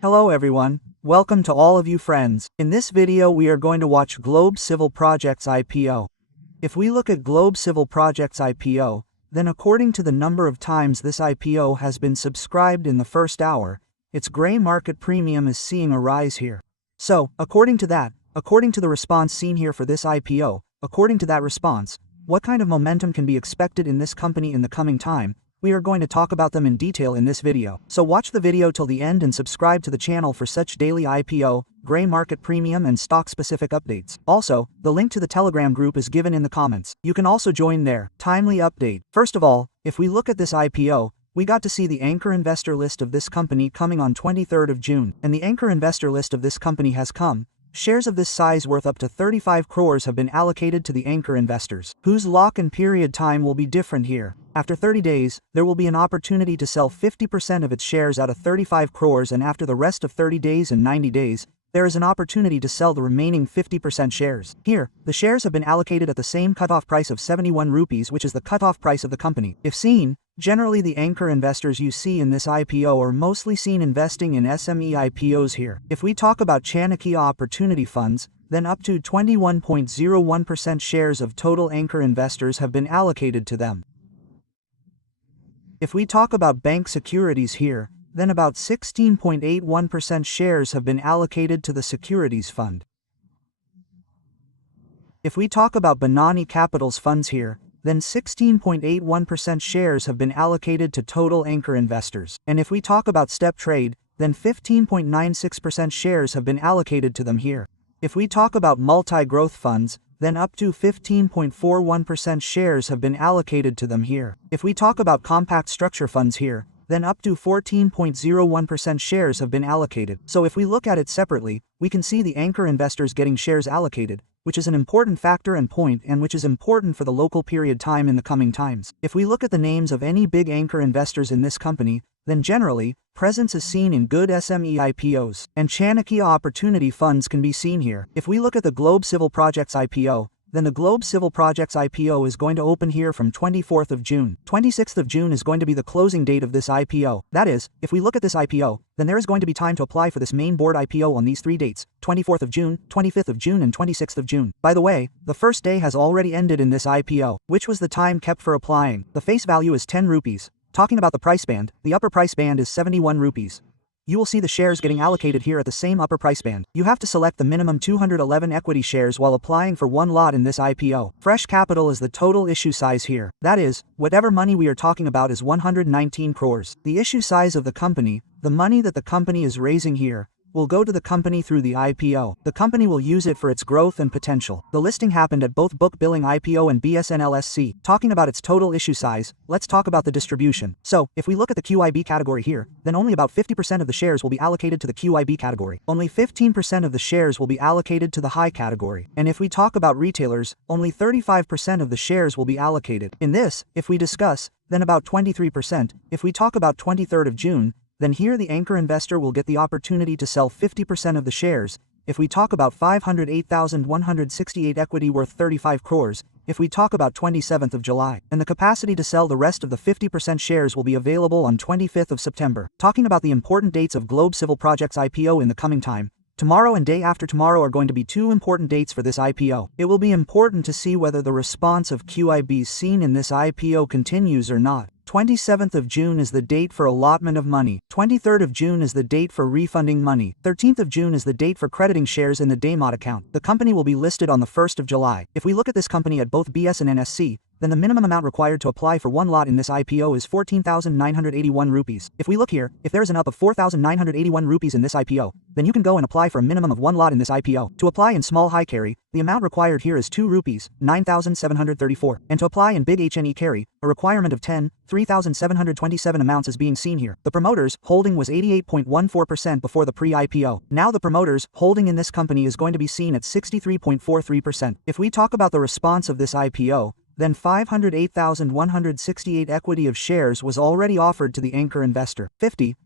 Hello everyone, welcome to all of you friends. In this video we are going to watch Globe Civil Projects IPO. If we look at Globe Civil Projects IPO, then according to the number of times this IPO has been subscribed in the first hour, its gray market premium is seeing a rise here. So, according to the response seen here for this IPO, according to that response, what kind of momentum can be expected in this company in the coming time? We are going to talk about them in detail in this video. So watch the video till the end and subscribe to the channel for such daily IPO, gray market premium and stock-specific updates. Also, the link to the Telegram group is given in the comments. You can also join there. Timely update. First of all, if we look at this IPO, we got to see the anchor investor list of this company coming on 23rd of June. And the anchor investor list of this company has come. Shares of this size worth up to 35 crores have been allocated to the anchor investors, whose lock-in period time will be different here. After 30 days, there will be an opportunity to sell 50% of its shares out of 35 crores, and after the rest of 30 days and 90 days, there is an opportunity to sell the remaining 50% shares. Here, the shares have been allocated at the same cutoff price of 71 rupees, which is the cutoff price of the company. If seen, generally the anchor investors you see in this IPO are mostly seen investing in SME IPOs here. If we talk about Chanakya Opportunity Funds, then up to 21.01% shares of total anchor investors have been allocated to them. If we talk about bank securities here, then about 16.81% shares have been allocated to the securities fund. If we talk about Banani Capital's funds here, then 16.81% shares have been allocated to total anchor investors. And if we talk about Step Trade, then 15.96% shares have been allocated to them here. If we talk about multi-growth funds, then up to 15.41% shares have been allocated to them here. If we talk about compact structure funds here, then up to 14.01% shares have been allocated. So if we look at it separately, we can see the anchor investors getting shares allocated, which is an important factor and point, and which is important for the local period time in the coming times. If we look at the names of any big anchor investors in this company, then generally, presence is seen in good SME IPOs, and Chanakya Opportunity Funds can be seen here. If we look at the Globe Civil Projects IPO, then the Globe Civil Projects IPO is going to open here from 24th of June. 26th of June is going to be the closing date of this IPO. That is, if we look at this IPO, then there is going to be time to apply for this main board IPO on these 3 dates, 24th of June, 25th of June and 26th of June. By the way, the first day has already ended in this IPO, which was the time kept for applying. The face value is 10 rupees. Talking about the price band, the upper price band is 71 rupees. You will see the shares getting allocated here at the same upper price band. You have to select the minimum 211 equity shares while applying for one lot in this IPO. Fresh capital is the total issue size here. That is, whatever money we are talking about is 119 crores. The issue size of the company, the money that the company is raising here, will go to the company through the IPO. The company will use it for its growth and potential. The listing happened at both Book Billing IPO and BSNLSC. Talking about its total issue size, let's talk about the distribution. So, if we look at the QIB category here, then only about 50% of the shares will be allocated to the QIB category. Only 15% of the shares will be allocated to the high category. And if we talk about retailers, only 35% of the shares will be allocated. In this, if we discuss, then about 23%. If we talk about 23rd of June, then here the anchor investor will get the opportunity to sell 50% of the shares. If we talk about 508,168 equity worth 35 crores, if we talk about 27th of July, and the capacity to sell the rest of the 50% shares will be available on 25th of September. Talking about the important dates of Globe Civil Projects IPO in the coming time, tomorrow and day after tomorrow are going to be two important dates for this IPO. It will be important to see whether the response of QIBs seen in this IPO continues or not. 27th of June is the date for allotment of money. 23rd of June is the date for refunding money. 13th of June is the date for crediting shares in the Daymod account. The company will be listed on the 1st of July. If we look at this company at both BS and NSC, then the minimum amount required to apply for one lot in this IPO is 14,981 rupees. If we look here, if there is an up of 4,981 rupees in this IPO, then you can go and apply for a minimum of one lot in this IPO. To apply in small high carry, the amount required here is 2 rupees, 9,734. And to apply in big HNE carry, a requirement of 10, 3,727 amounts is being seen here. The promoters' holding was 88.14% before the pre-IPO. Now the promoters' holding in this company is going to be seen at 63.43%. If we talk about the response of this IPO, then 508,168 equity of shares was already offered to the anchor investor.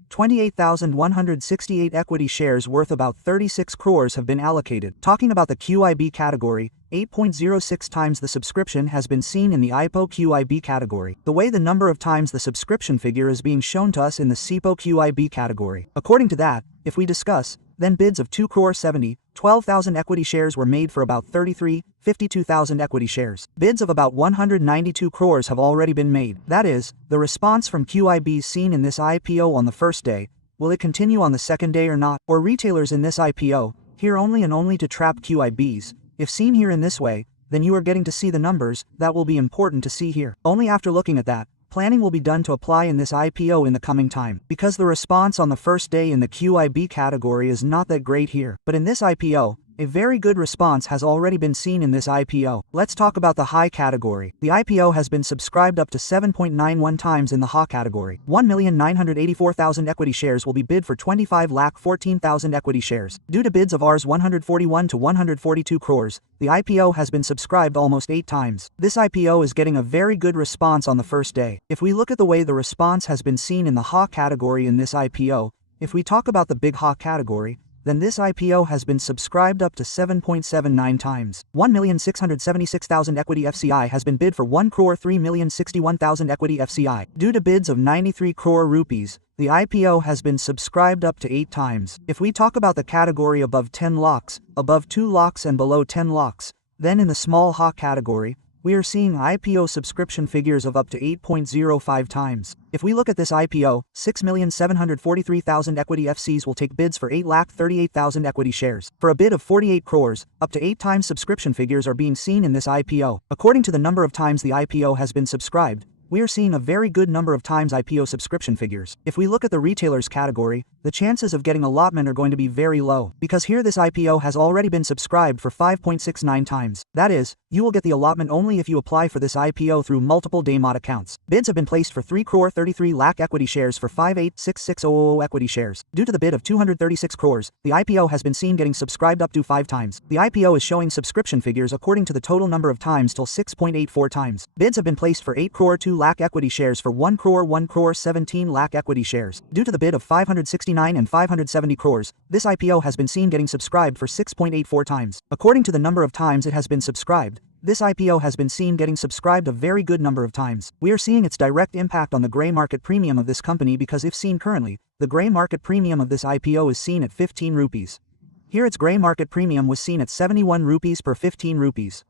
28,168 equity shares worth about 36 crores have been allocated. Talking about the QIB category, 8.06 times the subscription has been seen in the IPO QIB category. The way the number of times the subscription figure is being shown to us in the SIPO QIB category. According to that, If we discuss, then bids of 2 crore 70, 12,000 equity shares were made for about 33, 52,000 equity shares. Bids of about 192 crores have already been made. That is, the response from QIBs seen in this IPO on the first day. Will it continue on the second day or not? Or retailers in this IPO, here only and only to trap QIBs? If seen here in this way, then you are getting to see the numbers that will be important to see here. Only after looking at that, planning will be done to apply in this IPO in the coming time. Because the response on the first day in the QIB category is not that great here. But in this IPO, a very good response has already been seen in this IPO. Let's talk about the high category. The IPO has been subscribed up to 7.91 times in the HA category. 1,984,000 equity shares will be bid for 25,14,000 equity shares. Due to bids of Rs 141 to 142 crores, the IPO has been subscribed almost 8 times. This IPO is getting a very good response on the first day. If we look at the way the response has been seen in the HA category in this IPO, if we talk about the big HA category, then this IPO has been subscribed up to 7.79 times. 1,676,000 equity FCI has been bid for 1 crore 3,061,000 equity FCI. Due to bids of 93 crore rupees, the IPO has been subscribed up to 8 times. If we talk about the category above 10 lakhs, above 2 lakhs and below 10 lakhs, then in the small HA category, we are seeing IPO subscription figures of up to 8.05 times. If we look at this IPO, 6,743,000 equity FCs will take bids for 8,38,000 equity shares. For a bid of 48 crores, up to 8 times subscription figures are being seen in this IPO. According to the number of times the IPO has been subscribed, we are seeing a very good number of times IPO subscription figures. If we look at the retailers category, the chances of getting allotment are going to be very low, because here this IPO has already been subscribed for 5.69 times. That is, you will get the allotment only if you apply for this IPO through multiple Daymod accounts. Bids have been placed for 3 crore 33 lakh equity shares for 58,66000 equity shares. Due to the bid of 236 crores, the IPO has been seen getting subscribed up to 5 times. The IPO is showing subscription figures according to the total number of times till 6.84 times. Bids have been placed for 8 crore 2 lakh equity shares for 1 crore 17 lakh equity shares. Due to the bid of 569 and 570 crores, this IPO has been seen getting subscribed for 6.84 times. According to the number of times it has been subscribed, this IPO has been seen getting subscribed a very good number of times. We are seeing its direct impact on the gray market premium of this company, because if seen currently, the gray market premium of this IPO is seen at 15 rupees. Here its gray market premium was seen at 71 rupees per 15 rupees.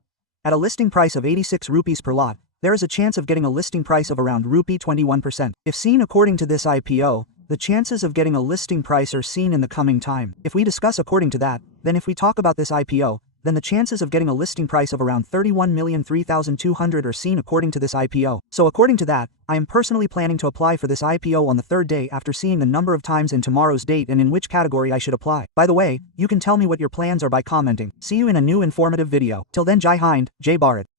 At a listing price of 86 rupees per lot, there is a chance of getting a listing price of around rupee 21%. If seen according to this IPO, the chances of getting a listing price are seen in the coming time. If we discuss according to that, then if we talk about this IPO, then the chances of getting a listing price of around 31,003,200 are seen according to this IPO. So according to that, I am personally planning to apply for this IPO on the 3rd day after seeing the number of times in tomorrow's date and in which category I should apply. By the way, you can tell me what your plans are by commenting. See you in a new informative video. Till then, Jai Hind, Jai Bharat.